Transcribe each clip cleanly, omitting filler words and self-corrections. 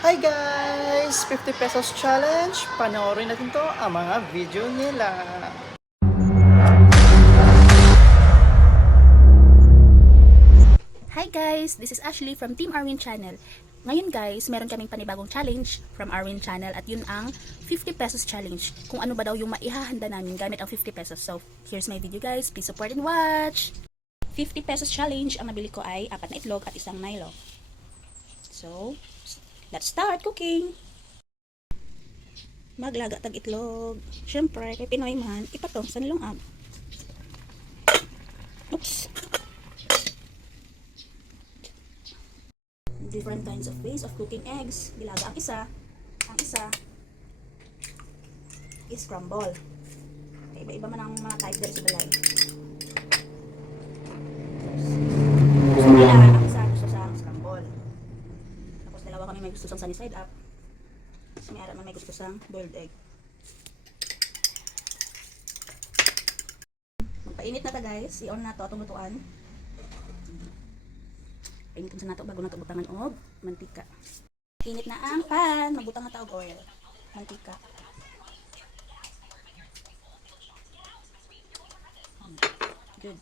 Hi guys! 50 pesos challenge. Panoorin natin to ang mga video nila. Hi guys! This is Ashley from Team Arwin Channel. Ngayon guys, meron kaming panibagong challenge from Arwin Channel at yun ang 50 pesos challenge. Kung ano ba daw yung maihahanda namin gamit ang 50 pesos. So, here's my video guys. Please support and watch! 50 pesos challenge, ang nabili ko ay 4 na itlog at isang Milo. So, let's start cooking! Maglaga tag itlog. Siyempre, kay Pinoy man, ipatong sa nilungag. Oops! Different kinds of ways of cooking eggs. Dilaga ang isa is scramble. Iba-iba man ang mga type there sa balay. Gusto nila ang isa gusto sa scramble. Tapos dalawa kami may gusto sa sunny side up. May ara man may gusto sa boiled egg. Magpainit na ta guys. I-on na to atong lutuan. Painitin sa nato bago nato butangan og mantika. Init na ang pan, magbutang na ta og oil. Mantika. Good.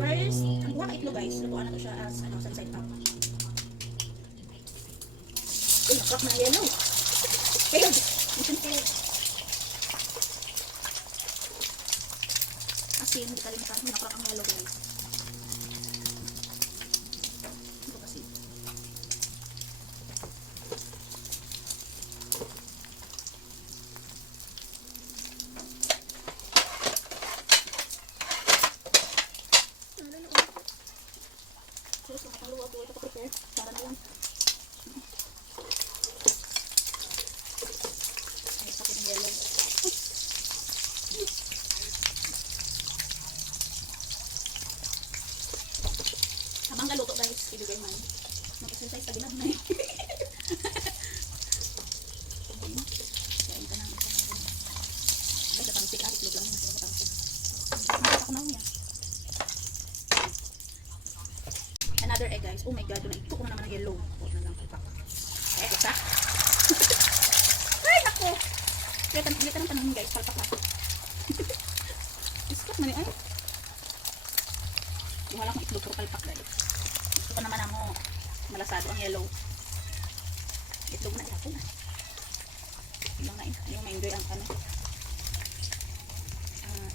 First, ang buha ka itlog guys, lutuan na to siya as sunny side up. Uy, nakrak na yellow. Failed! Mission failed. Asin, hindi kalimutan, nakrak ang yellow guys. Terus nakakaluwa ko ito prepare para na lang. Ay, sakit ng yellow. Habang galuto guys, ibigay man. Mag-exercise sa ginag na eh. Kain ka na. Ay, sa pangsik ah, itlog lang yun. Sa pangsik. Masak na niya. Another egg guys. Oh my god, ito ko na naman ng yellow. Huwag na lang palpak. Eh, isa. Ay, nako. Ulit ang tanong guys, palpak na. Iskap na ni ay. Wala akong itlog pero palpak guys. Gusto ko naman ang malasado ang yellow. Itlog na ihapon na. Yung na yung ma-enjoy ang ano.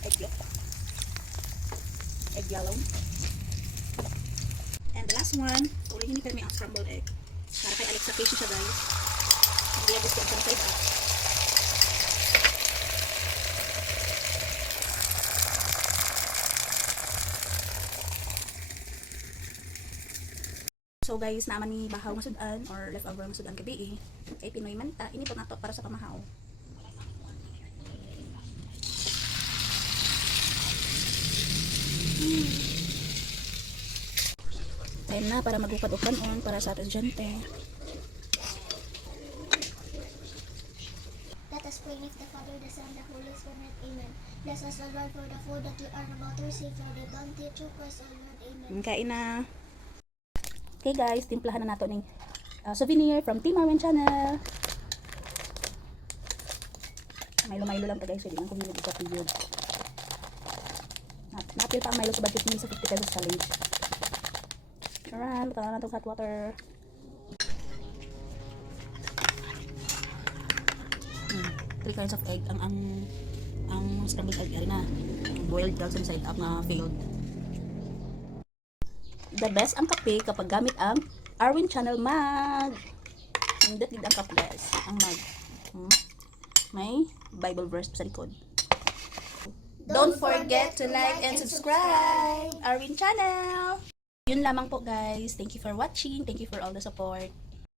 Egg yolk. Egg yellow. And the last one, ulihin ni kami ang scrambled egg. Para kay Alexa Casey siya guys. Hindi niya gusto ang side up. So guys, naman ni bahaw masudan or leftover masudan gabi eh. Kay Pinoy man ta, inipon nato para sa pamahaw. Time na para magupad-upad on para sa ating estudyante. Let us pray if the Father, the Son, the Holy Spirit. Amen. Bless us, O Lord, for the food that we are about to receive from the bounty through Christ, O Lord. Amen. Kain na. Okay guys, timplahan na nato ng souvenir from Team Arwin Channel. Milo lang ta guys, hindi lang community sa period. Napil pa ang Milo sa budget ni sa 50 pesos challenge. Alright, luto na itong hot water. Three kinds of egg. Ang scrambled egg yari na. Boiled eggs inside up na failed. The best ang kape kapag gamit ang Arwin Channel mug. Hindi ang cup guys. Ang mug. May Bible verse sa likod. Don't forget to like and subscribe Arwin Channel. Yun lamang po guys. Thank you for watching. Thank you for all the support.